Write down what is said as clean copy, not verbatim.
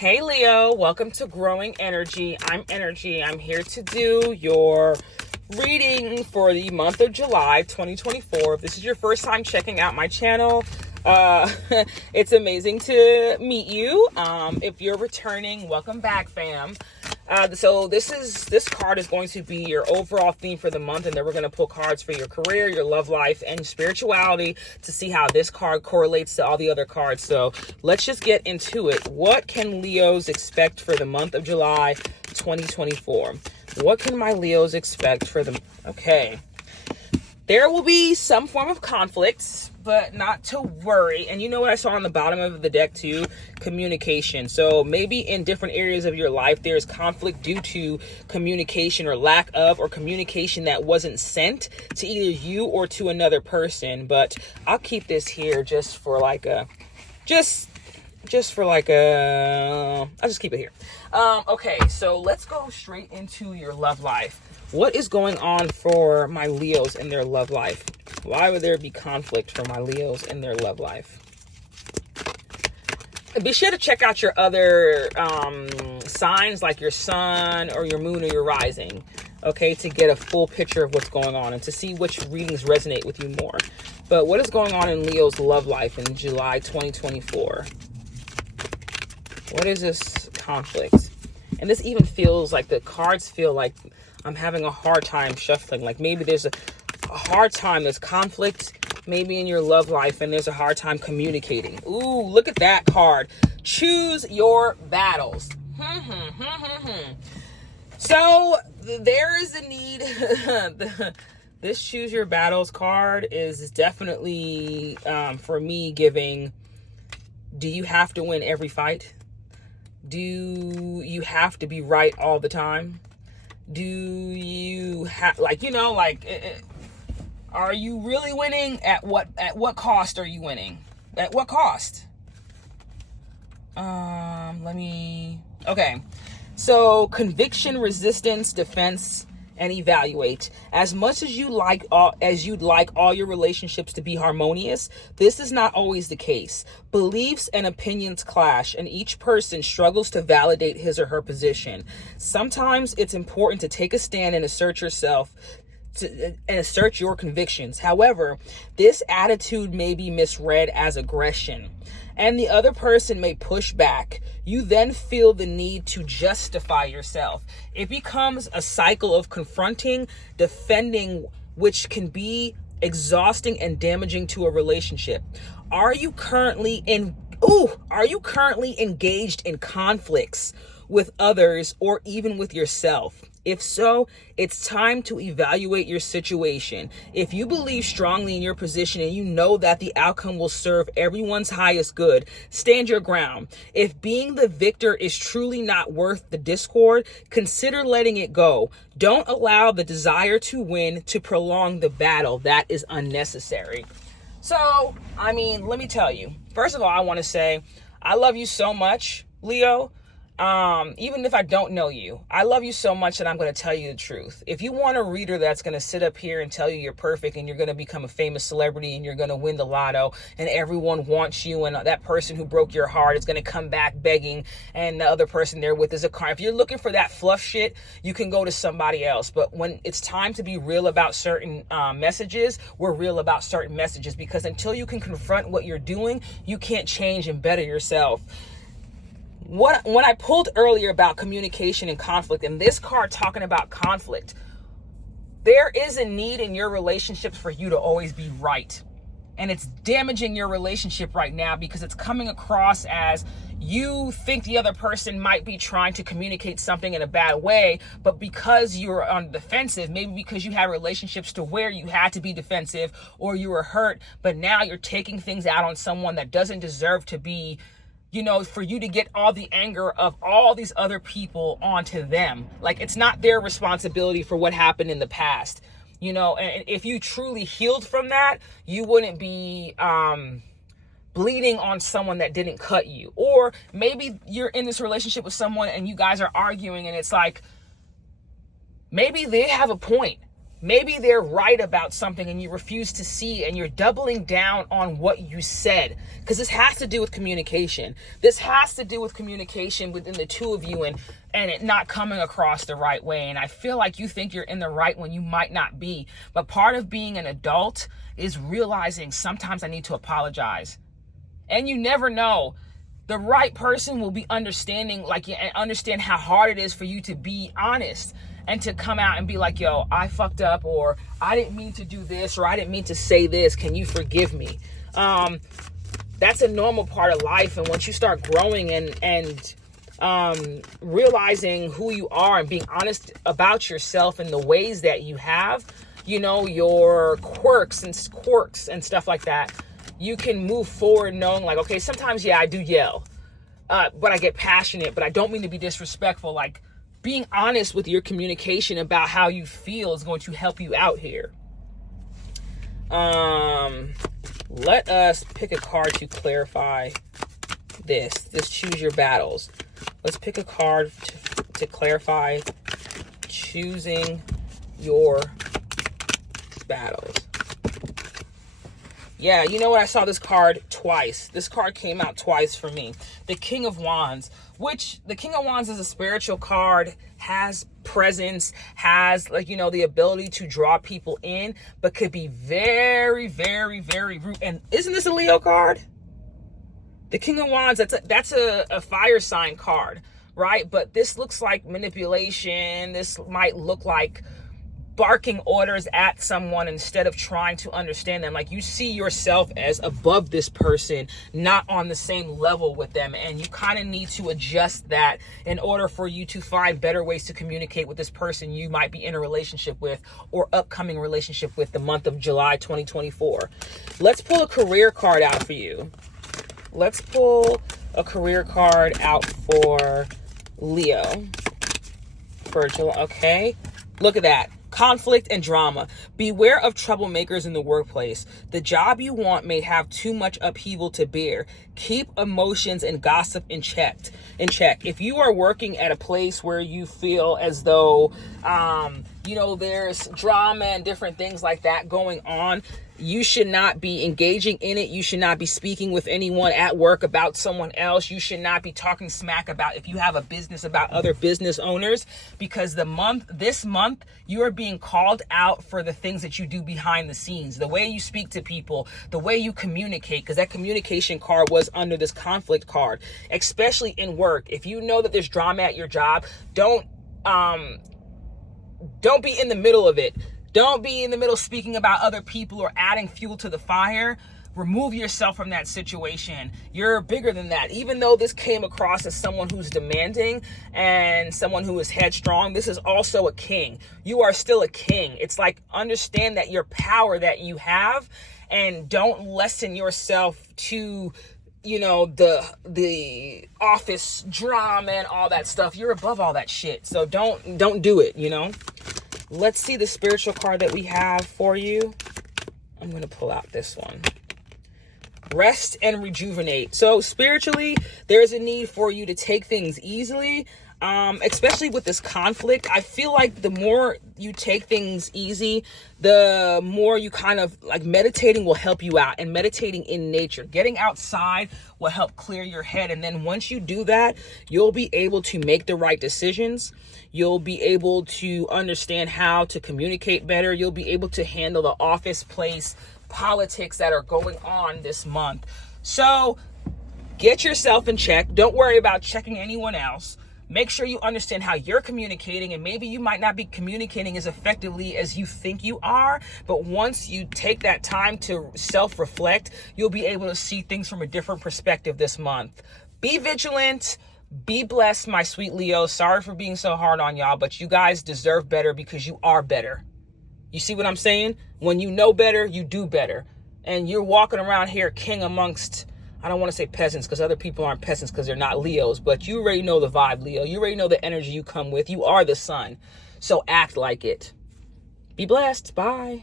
Hey Leo, welcome to Growing Energy. I'm Energy. I'm here to do your reading for the month of July 2024. If this is your first time checking out my channel, it's amazing to meet you. If you're returning, welcome back, fam. So this card is going to be your overall theme for the month, and then we're going to pull cards for your career, your love life, and spirituality to see how this card correlates to all the other cards. So let's just get into it. What can Leos expect for the month of July 2024? What can my Leos expect for the... Okay. There will be some form of conflicts, but not to worry. And you know what I saw on the bottom of the deck too? Communication. So maybe in different areas of your life, there's conflict due to communication or lack of, or communication that wasn't sent to either you or to another person. But I'll keep this here just for like a, I'll just keep it here. Okay, so let's go straight into your love life. What is going on for my Leos in their love life? Why would there be conflict for my Leos in their love life? Be sure to check out your other signs, like your sun or your moon or your rising, okay, to get a full picture of what's going on and to see which readings resonate with you more. But what is going on in Leo's love life in July 2024? What is this conflict? And this even feels like the cards feel like I'm having a hard time shuffling. Like maybe there's a hard time, there's conflict maybe in your love life, and there's a hard time communicating. Ooh, look at that card. Choose your battles. So there is a need. This choose your battles card is definitely, for me, giving, do you have to win every fight? Do you have to be right all the time? Do you have, are you really winning? At what cost are you winning? At what cost? Okay. So conviction, resistance, defense, and evaluate. As much as you'd like all your relationships to be harmonious, this is not always the case. Beliefs and opinions clash, and each person struggles to validate his or her position. Sometimes it's important to take a stand and assert yourself and assert your convictions. However, this attitude may be misread as aggression, and the other person may push back. You then feel the need to justify yourself. It becomes a cycle of confronting, defending, which can be exhausting and damaging to a relationship. Are you currently engaged in conflicts with others or even with yourself? If so, it's time to evaluate your situation. If you believe strongly in your position and you know that the outcome will serve everyone's highest good, stand your ground. If being the victor is truly not worth the discord, consider letting it go. Don't allow the desire to win to prolong the battle that is unnecessary. So, let me tell you. First of all, I want to say I love you so much, Leo. Even if I don't know you, I love you so much that I'm going to tell you the truth. If you want a reader that's going to sit up here and tell you you're perfect and you're going to become a famous celebrity and you're going to win the lotto and everyone wants you and that person who broke your heart is going to come back begging and the other person they're with is a car. If you're looking for that fluff shit, you can go to somebody else. But when it's time to be real about certain messages, we're real about certain messages, because until you can confront what you're doing, you can't change and better yourself. When I pulled earlier about communication and conflict, and this card talking about conflict, there is a need in your relationships for you to always be right. And it's damaging your relationship right now because it's coming across as you think the other person might be trying to communicate something in a bad way, but because you're on the defensive, maybe because you had relationships to where you had to be defensive or you were hurt, but now you're taking things out on someone that doesn't deserve to be, for you to get all the anger of all these other people onto them. Like, it's not their responsibility for what happened in the past, and if you truly healed from that, you wouldn't be bleeding on someone that didn't cut you. Or maybe you're in this relationship with someone and you guys are arguing and it's like, maybe they have a point. Maybe they're right about something and you refuse to see, and you're doubling down on what you said. Because this has to do with communication. This has to do with communication within the two of you, and it not coming across the right way. And I feel like you think you're in the right when you might not be. But part of being an adult is realizing sometimes I need to apologize. And you never know. The right person will be understanding, like, and understand how hard it is for you to be honest and to come out and be like, yo, I fucked up, or I didn't mean to do this, or I didn't mean to say this. Can you forgive me? That's a normal part of life. And once you start growing and realizing who you are and being honest about yourself and the ways that you have, you know, your quirks and stuff like that, you can move forward knowing like, okay, sometimes, yeah, I do yell, but I get passionate, but I don't mean to be disrespectful. Like, being honest with your communication about how you feel is going to help you out here. Let us pick a card to clarify this choose your battles. Let's pick a card to clarify choosing your battles. Yeah, you know what? I saw this card twice. This card came out twice for me. The King of Wands, which the King of Wands is a spiritual card, has presence, has, like, you know, the ability to draw people in, but could be very, very, very rude. And isn't this a Leo card? The King of Wands, that's a fire sign card, right? But this looks like manipulation. This might look like barking orders at someone instead of trying to understand them. Like, you see yourself as above this person, not on the same level with them. And you kind of need to adjust that in order for you to find better ways to communicate with this person you might be in a relationship with or upcoming relationship with the month of July 2024. Let's pull a career card out for you. Let's pull a career card out for Leo. For July. Okay. Look at that. Conflict and drama. Beware of troublemakers in the workplace. The job you want may have too much upheaval to bear. Keep emotions and gossip in check. If you are working at a place where you feel as though, you know, there's drama and different things like that going on, you should not be engaging in it. You should not be speaking with anyone at work about someone else. You should not be talking smack about, if you have a business, about other business owners, because this month, you are being called out for the things that you do behind the scenes, the way you speak to people, the way you communicate, because that communication card was under this conflict card, especially in work. If you know that there's drama at your job, don't be in the middle of it. Don't be in the middle speaking about other people or adding fuel to the fire. Remove yourself from that situation. You're bigger than that. Even though this came across as someone who's demanding and someone who is headstrong, this is also a king. You are still a king. It's like, understand that your power that you have, and don't lessen yourself to, you know, the office drama and all that stuff. You're above all that shit. So don't do it, you know? Let's see the spiritual card that we have for you. I'm going to pull out this one. Rest and rejuvenate. So spiritually, there's a need for you to take things easily, especially with this conflict. I feel like the more you take things easy, the more you kind of like, meditating will help you out, and meditating in nature, getting outside will help clear your head. And then once you do that, you'll be able to make the right decisions. You'll be able to understand how to communicate better. You'll be able to handle the office place politics that are going on this month. So get yourself in check. Don't worry about checking anyone else. Make sure you understand how you're communicating, and maybe you might not be communicating as effectively as you think you are, but once you take that time to self-reflect, you'll be able to see things from a different perspective this month. Be vigilant. Be blessed, my sweet Leo. Sorry for being so hard on y'all, but you guys deserve better because you are better. You see what I'm saying? When you know better, you do better. And you're walking around here king amongst, I don't want to say peasants, because other people aren't peasants because they're not Leos, but you already know the vibe, Leo. You already know the energy you come with. You are the sun. So act like it. Be blessed. Bye.